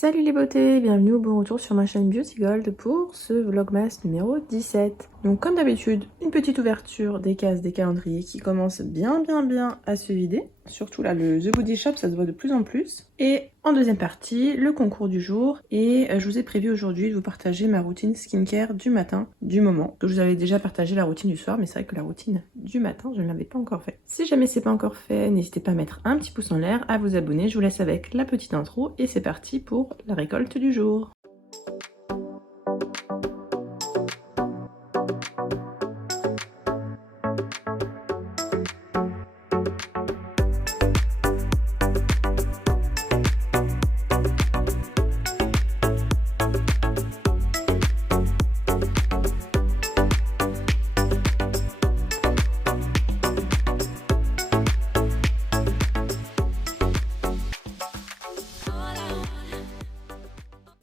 Salut les beautés, bienvenue au bon retour sur ma chaîne Beauty Gold pour ce vlogmas numéro 17. Donc comme d'habitude, une petite ouverture des cases des calendriers qui commence bien à se vider. Surtout là, le The Body Shop, ça se voit de plus en plus. Et en deuxième partie, le concours du jour. Et je vous ai prévu aujourd'hui de vous partager ma routine skincare du matin, du moment. Que je vous avais déjà partagé la routine du soir, mais c'est vrai que la routine du matin, je ne l'avais pas encore fait. Si jamais c'est pas encore fait, n'hésitez pas à mettre un petit pouce en l'air, à vous abonner. Je vous laisse avec la petite intro et c'est parti pour la récolte du jour.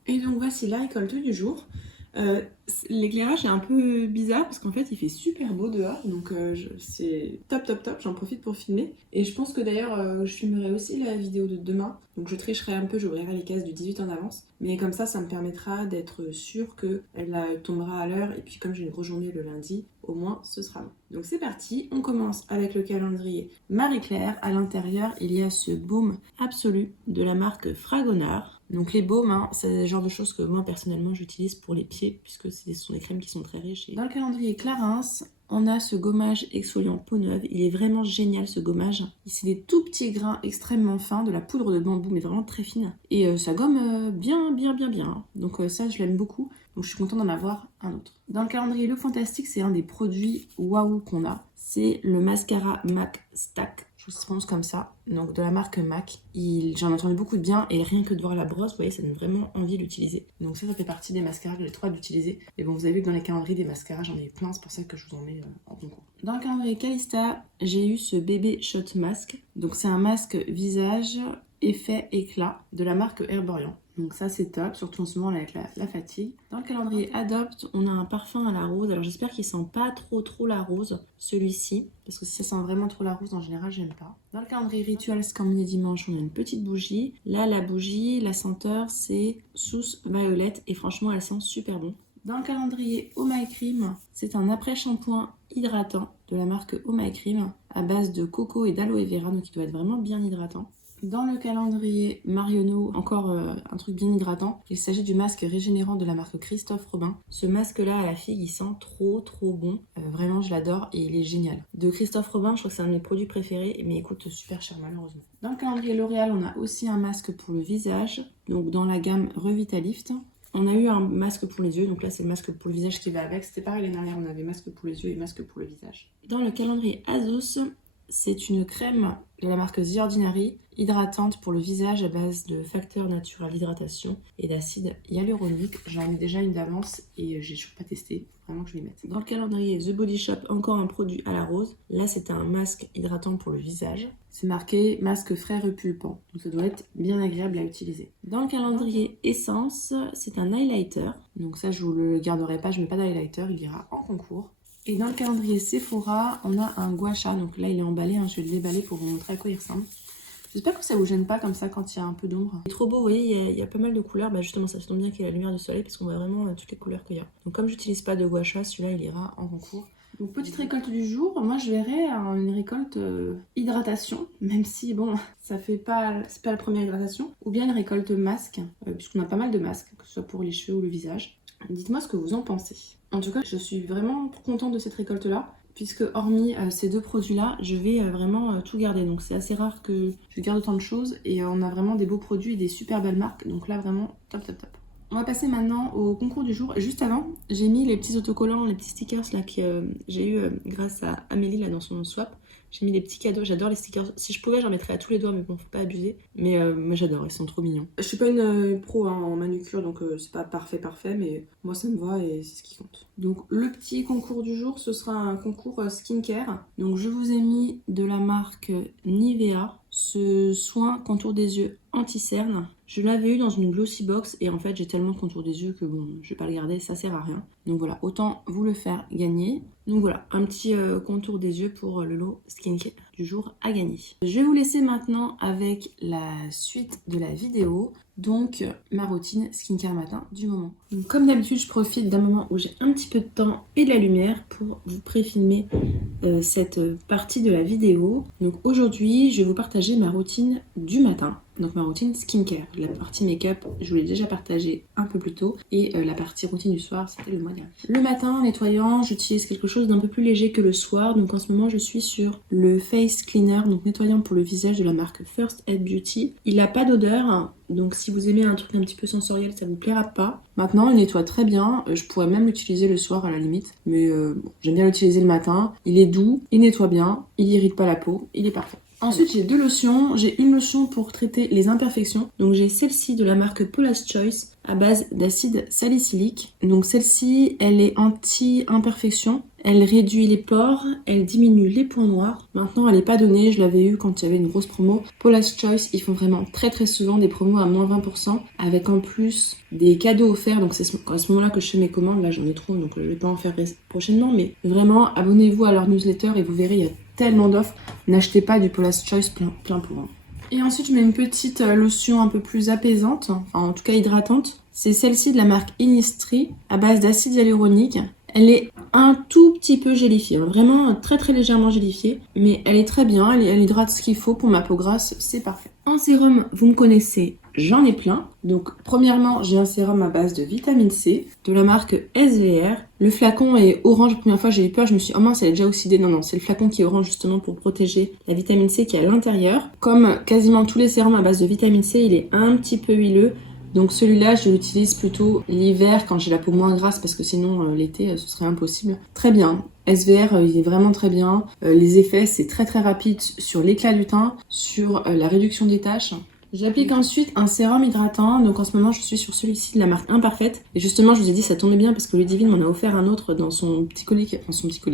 Et donc voici la récolte du jour. L'éclairage est un peu bizarre parce qu'en fait il fait super beau dehors, donc c'est top, j'en profite pour filmer. Et je pense que d'ailleurs je filmerai aussi la vidéo de demain, donc je tricherai un peu, j'ouvrirai les cases du 18 en avance. Mais comme ça me permettra d'être sûre qu'elle tombera à l'heure, et puis comme j'ai une grosse journée le lundi, au moins ce sera bon. Donc c'est parti, on commence avec le calendrier Marie-Claire. À l'intérieur il y a ce baume absolu de la marque Fragonard. Donc les baumes, c'est le genre de choses que moi personnellement j'utilise pour les pieds, puisque ce sont des crèmes qui sont très riches. Dans le calendrier Clarins, on a ce gommage exfoliant peau neuve. Il est vraiment génial ce gommage. C'est des tout petits grains extrêmement fins, de la poudre de bambou mais vraiment très fine. Et ça gomme bien. Donc ça je l'aime beaucoup. Donc je suis contente d'en avoir un autre. Dans le calendrier Look Fantastique, c'est un des produits waouh qu'on a. C'est le mascara MAC Stack. Je vous prononce comme ça, donc de la marque MAC. J'en ai entendu beaucoup de bien et rien que de voir la brosse, vous voyez, ça donne vraiment envie d'utiliser. Donc ça fait partie des mascaras que j'ai trop hâte d'utiliser. Et bon, vous avez vu que dans les calendriers des mascaras, j'en ai plein, c'est pour ça que je vous en mets en concours. Dans le calendrier Calista, j'ai eu ce bébé shot mask. Donc c'est un masque visage effet éclat de la marque Herborian. Donc ça c'est top, surtout en ce moment avec la fatigue. Dans le calendrier Adopt, on a un parfum à la rose. Alors j'espère qu'il sent pas trop la rose, celui-ci. Parce que si ça sent vraiment trop la rose, en général j'aime pas. Dans le calendrier Rituals Cambier Dimanche, on a une petite bougie. Là la bougie, la senteur c'est Sousse Violette et franchement elle sent super bon. Dans le calendrier Oh My Cream, c'est un après-shampoing hydratant de la marque Oh My Cream à base de coco et d'aloe vera, donc il doit être vraiment bien hydratant. Dans le calendrier Marionneau, encore un truc bien hydratant, il s'agit du masque régénérant de la marque Christophe Robin. Ce masque-là à la figue, il sent trop bon. Vraiment, je l'adore et il est génial. De Christophe Robin, je crois que c'est un de mes produits préférés, mais il coûte super cher malheureusement. Dans le calendrier L'Oréal, on a aussi un masque pour le visage, donc dans la gamme Revitalift. On a eu un masque pour les yeux, donc là c'est le masque pour le visage qui va avec. C'était pareil l'année dernière, on avait masque pour les yeux et masque pour le visage. Dans le calendrier Asus, c'est une crème de la marque The Ordinary, hydratante pour le visage à base de facteurs naturels d'hydratation et d'acide hyaluronique. J'en ai déjà une d'avance et j'ai toujours pas testé, faut vraiment que je les mette. Dans le calendrier The Body Shop, encore un produit à la rose. Là c'est un masque hydratant pour le visage. C'est marqué masque frais repulpant, donc ça doit être bien agréable à utiliser. Dans le calendrier Essence, c'est un highlighter. Donc ça je vous le garderai pas, je mets pas d'highlighter, il ira en concours. Et dans le calendrier Sephora, on a un gua sha. Donc là, il est emballé. Je vais le déballer pour vous montrer à quoi il ressemble. J'espère que ça vous gêne pas comme ça quand il y a un peu d'ombre. C'est trop beau, vous voyez, il y a pas mal de couleurs. Bah justement, ça tombe bien qu'il y ait la lumière du soleil parce qu'on voit vraiment toutes les couleurs qu'il y a. Donc comme j'utilise pas de gua sha, celui-là, il ira en concours. Donc petite récolte du jour, moi je verrais une récolte hydratation, même si bon, c'est pas la première hydratation. Ou bien une récolte masque, puisqu'on a pas mal de masques, que ce soit pour les cheveux ou le visage. Dites-moi ce que vous en pensez. En tout cas, je suis vraiment contente de cette récolte-là, puisque hormis ces deux produits-là, je vais vraiment tout garder. Donc c'est assez rare que je garde autant de choses, et on a vraiment des beaux produits et des super belles marques. Donc là, vraiment, top. On va passer maintenant au concours du jour. Et juste avant, j'ai mis les petits autocollants, les petits stickers là que j'ai eu grâce à Amélie là dans son swap. J'ai mis des petits cadeaux, j'adore les stickers. Si je pouvais, j'en mettrais à tous les doigts, mais bon, faut pas abuser. Mais moi j'adore, ils sont trop mignons. Je suis pas une pro en manucure, donc c'est pas parfait, mais moi ça me va et c'est ce qui compte. Donc le petit concours du jour, ce sera un concours skincare. Donc je vous ai mis de la marque Nivea ce soin contour des yeux anti-cerne. Je l'avais eu dans une glossy box et en fait j'ai tellement de contour des yeux que bon, je vais pas le garder, ça sert à rien. Donc voilà, autant vous le faire gagner. Donc voilà, un petit contour des yeux pour le lot skincare du jour à gagner. Je vais vous laisser maintenant avec la suite de la vidéo, donc ma routine skincare matin du moment. Donc, comme d'habitude, je profite d'un moment où j'ai un petit peu de temps et de la lumière pour vous pré-filmer cette partie de la vidéo. Donc aujourd'hui, je vais vous partager ma routine du matin. Donc ma routine skincare. La partie make-up, je vous l'ai déjà partagée un peu plus tôt. Et la partie routine du soir, c'était le mois dernier. Le matin, en nettoyant, j'utilise quelque chose d'un peu plus léger que le soir. Donc en ce moment, je suis sur le Face Cleaner, donc nettoyant pour le visage de la marque First Aid Beauty. Il n'a pas d'odeur, hein, donc si vous aimez un truc un petit peu sensoriel, ça vous plaira pas. Maintenant, il nettoie très bien. Je pourrais même l'utiliser le soir à la limite. Mais bon, j'aime bien l'utiliser le matin. Il est doux, il nettoie bien, il irrite pas la peau, il est parfait. Ensuite, j'ai deux lotions. J'ai une lotion pour traiter les imperfections. Donc, j'ai celle-ci de la marque Paula's Choice à base d'acide salicylique. Donc, celle-ci, elle est anti-imperfection. Elle réduit les pores, elle diminue les points noirs. Maintenant, elle n'est pas donnée. Je l'avais eu quand il y avait une grosse promo. Paula's Choice, ils font vraiment très très souvent des promos à moins 20%. Avec en plus des cadeaux offerts. Donc, c'est à ce moment-là que je fais mes commandes. Là, j'en ai trop, donc je ne vais pas en faire prochainement. Mais vraiment, abonnez-vous à leur newsletter et vous verrez, il y a tellement d'offres. N'achetez pas du Paula's Choice plein pour un. Et ensuite, je mets une petite lotion un peu plus apaisante, enfin en tout cas hydratante. C'est celle-ci de la marque Innisfree à base d'acide hyaluronique. Elle est un tout petit peu gélifiée, hein, vraiment très très légèrement gélifiée, mais elle est très bien, elle hydrate ce qu'il faut pour ma peau grasse, c'est parfait. En sérum, vous me connaissez, j'en ai plein. Donc premièrement, j'ai un sérum à base de vitamine C de la marque SVR. Le flacon est orange. La première fois, j'ai eu peur, je me suis dit, oh mince, elle est déjà oxydée. Non, c'est le flacon qui est orange justement pour protéger la vitamine C qui est à l'intérieur. Comme quasiment tous les sérums à base de vitamine C, il est un petit peu huileux. Donc celui-là, je l'utilise plutôt l'hiver quand j'ai la peau moins grasse parce que sinon l'été, ce serait impossible. Très bien. SVR, il est vraiment très bien. Les effets, c'est très très rapide sur l'éclat du teint, sur la réduction des taches. J'applique ensuite un sérum hydratant. Donc en ce moment, je suis sur celui-ci de la marque Imparfaite. Et justement, je vous ai dit, ça tombait bien parce que Ludivine m'en a offert un autre dans son petit colis,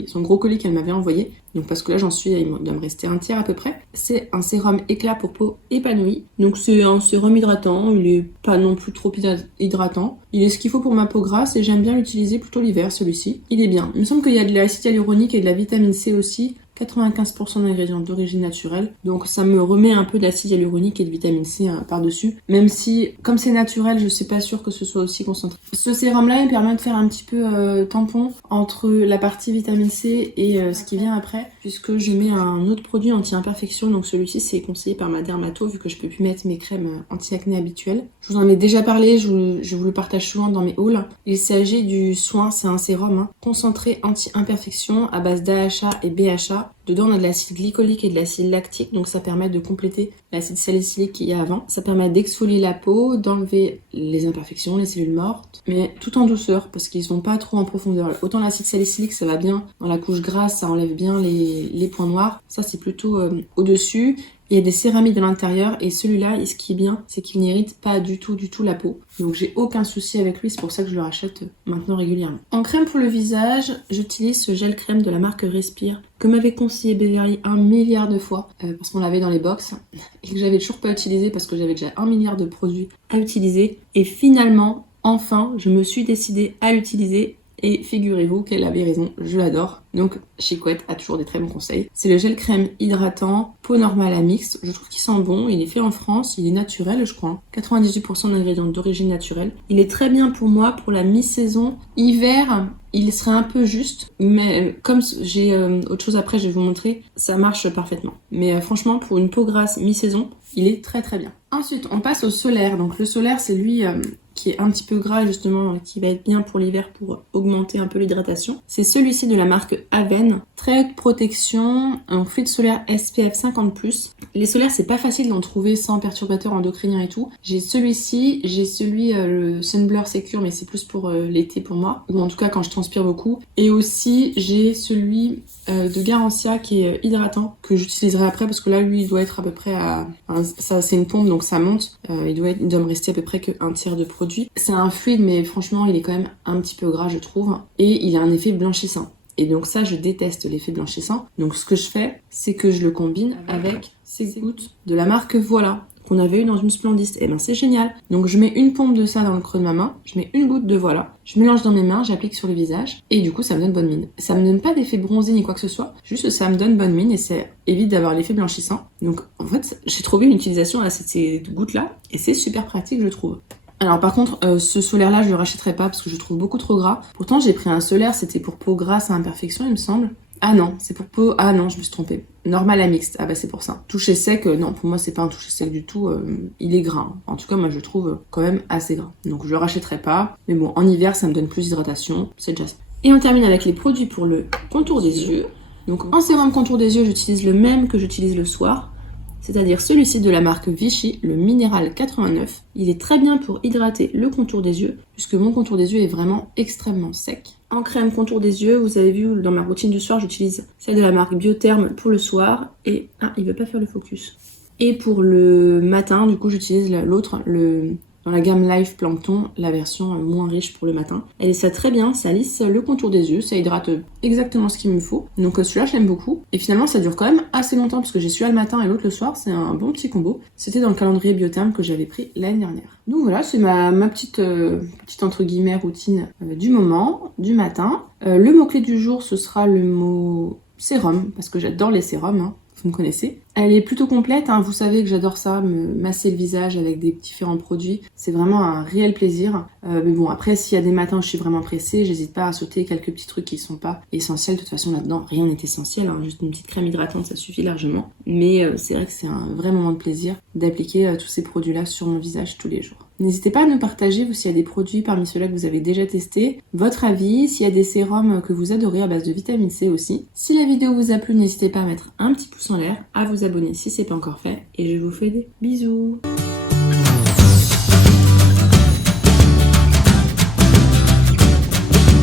son gros colis qu'elle m'avait envoyé. Donc parce que là, il doit me rester un tiers à peu près. C'est un sérum éclat pour peau épanouie. Donc c'est un sérum hydratant. Il est pas non plus trop hydratant. Il est ce qu'il faut pour ma peau grasse et j'aime bien l'utiliser plutôt l'hiver, celui-ci. Il est bien. Il me semble qu'il y a de l'acide hyaluronique et de la vitamine C aussi. 95% d'ingrédients d'origine naturelle, donc ça me remet un peu d'acide hyaluronique et de vitamine C par-dessus, même si, comme c'est naturel, je suis pas sûre que ce soit aussi concentré. Ce sérum-là, il permet de faire un petit peu tampon entre la partie vitamine C et ce qui vient après, puisque je mets un autre produit anti-imperfection, donc celui-ci c'est conseillé par ma dermato, vu que je peux plus mettre mes crèmes anti-acné habituelles. Je vous en ai déjà parlé, je vous le partage souvent dans mes hauls. Il s'agit du soin, c'est un sérum concentré anti-imperfection à base d'AHA et BHA. Dedans, on a de l'acide glycolique et de l'acide lactique, donc ça permet de compléter l'acide salicylique qu'il y a avant. Ça permet d'exfolier la peau, d'enlever les imperfections, les cellules mortes, mais tout en douceur, parce qu'ils sont pas trop en profondeur. Autant l'acide salicylique, ça va bien dans la couche grasse, ça enlève bien les points noirs. Ça, c'est plutôt au-dessus. Il y a des céramides à l'intérieur et celui-là, ce qui est bien, c'est qu'il n'irrite pas du tout la peau. Donc j'ai aucun souci avec lui, c'est pour ça que je le rachète maintenant régulièrement. En crème pour le visage, j'utilise ce gel crème de la marque Respire que m'avait conseillé Beverly 1 milliard de fois parce qu'on l'avait dans les box et que j'avais toujours pas utilisé parce que j'avais déjà 1 milliard de produits à utiliser. Et finalement, enfin, je me suis décidée à l'utiliser. Et figurez-vous qu'elle avait raison, je l'adore. Donc Chicouette a toujours des très bons conseils. C'est le gel crème hydratant, peau normale à mixte. Je trouve qu'il sent bon, il est fait en France, il est naturel je crois. 98% d'ingrédients d'origine naturelle. Il est très bien pour moi pour la mi-saison. Hiver, il serait un peu juste, mais comme j'ai autre chose après, je vais vous montrer, ça marche parfaitement. Mais franchement, pour une peau grasse mi-saison, il est très très bien. Ensuite, on passe au solaire. Donc le solaire, c'est lui qui est un petit peu gras justement, qui va être bien pour l'hiver pour augmenter un peu l'hydratation. C'est celui-ci de la marque Aven. Très haute protection, un fluide solaire SPF 50+. Les solaires, c'est pas facile d'en trouver sans perturbateurs endocriniens et tout. J'ai celui-ci, j'ai celui le Sunblur Secure, mais c'est plus pour l'été pour moi, ou en tout cas quand je transpire beaucoup. Et aussi, j'ai celui de Garancia qui est hydratant, que j'utiliserai après parce que là, lui, il doit être à peu près à... Enfin, ça, c'est une pompe, donc ça monte. Il doit me rester à peu près qu'un tiers de produit. C'est un fluide, mais franchement, il est quand même un petit peu gras, je trouve. Et il a un effet blanchissant. Et donc ça, je déteste l'effet blanchissant. Donc ce que je fais, c'est que je le combine avec ces gouttes de la marque Voilà. qu'on avait eu dans une Splendiste. Et ben c'est génial. Donc je mets une pompe de ça dans le creux de ma main, je mets une goutte de voilà, je mélange dans mes mains, j'applique sur le visage et du coup ça me donne bonne mine. Ça me donne pas d'effet bronzé ni quoi que ce soit, juste ça me donne bonne mine et ça évite d'avoir l'effet blanchissant. Donc en fait j'ai trouvé une utilisation à ces gouttes là et c'est super pratique je trouve. Alors par contre, ce solaire-là, je le rachèterai pas parce que je le trouve beaucoup trop gras. Pourtant, j'ai pris un solaire, c'était pour peau grasse à imperfection, il me semble. Ah non, c'est pour peau... Ah non, je me suis trompée. Normal à mixte. Ah bah c'est pour ça. Toucher sec, non, pour moi, c'est pas un toucher sec du tout. Il est gras. En tout cas, moi, je le trouve quand même assez gras. Donc je le rachèterai pas. Mais bon, en hiver, ça me donne plus d'hydratation. C'est déjà ça. Et on termine avec les produits pour le contour des yeux. Donc en sérum contour des yeux, j'utilise le même que j'utilise le soir. C'est-à-dire celui-ci de la marque Vichy, le Minéral 89. Il est très bien pour hydrater le contour des yeux, puisque mon contour des yeux est vraiment extrêmement sec. En crème contour des yeux, vous avez vu dans ma routine du soir, j'utilise celle de la marque Biotherm pour le soir. Et ah, il veut pas faire le focus. Et pour le matin, du coup, j'utilise l'autre, dans la gamme Life Plankton, la version moins riche pour le matin. Elle est ça très bien, ça lisse le contour des yeux, ça hydrate exactement ce qu'il me faut. Donc celui-là, je l'aime beaucoup. Et finalement, ça dure quand même assez longtemps parce que j'ai celui-là le matin et l'autre le soir. C'est un bon petit combo. C'était dans le calendrier Biotherm que j'avais pris l'année dernière. Donc voilà, c'est ma petite entre guillemets routine du moment, du matin. Le mot-clé du jour, ce sera le mot sérum, parce que j'adore les sérums, hein. Vous me connaissez. Elle est plutôt complète, hein. Vous savez que j'adore ça, me masser le visage avec des différents produits. C'est vraiment un réel plaisir. Mais bon, après, s'il y a des matins où je suis vraiment pressée, j'hésite pas à sauter quelques petits trucs qui sont pas essentiels. De toute façon, là-dedans, rien n'est essentiel, hein. Juste une petite crème hydratante, ça suffit largement. Mais c'est vrai que c'est un vrai moment de plaisir d'appliquer tous ces produits-là sur mon visage tous les jours. N'hésitez pas à nous partager, vous, s'il y a des produits parmi ceux-là que vous avez déjà testés, votre avis, s'il y a des sérums que vous adorez à base de vitamine C aussi. Si la vidéo vous a plu, n'hésitez pas à mettre un petit pouce en l'air, à vous abonner si c'est pas encore fait, et je vous fais des bisous.